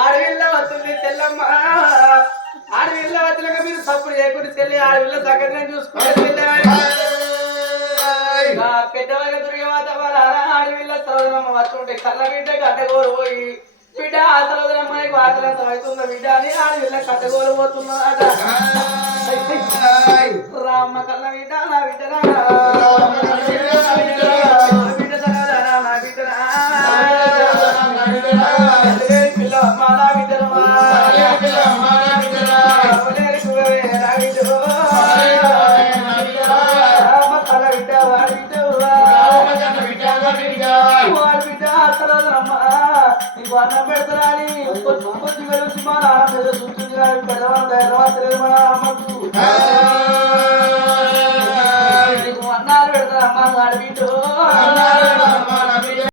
ఆడవిల్ల వస్తుంది చెల్లమ్మ ఆడవిల్ల వచ్చాక మీరు సప్పుడు చేయకుండా చెల్లి ఆడవిల్ల సంగతి చూసుకుంటే పెద్దవాళ్ళ దుర్గ ఆడవిల్ల సరోదరమ్మ వస్తుంటే కళ్ళ బిడ్డ కట్టగోరు పోయి బిడ్డ ఆ సరోదరమ్మాయికి వాతలంత అవుతుందా బిడ్డ అని ఆడవిల్ల కట్టగోలు పోతున్నదట రామ్మ కళ్ళ బిడ్డ నా బిడ్డ నీకు అన్నం పెడతారని కొద్ది కలిసి మా నాన్న మీద చూస్తుంది పెద్దవాళ్ళు ధైర్యవాళ్ళు మా అమ్మకు నీకు అన్నారు పెడతారమ్మా అడిగితో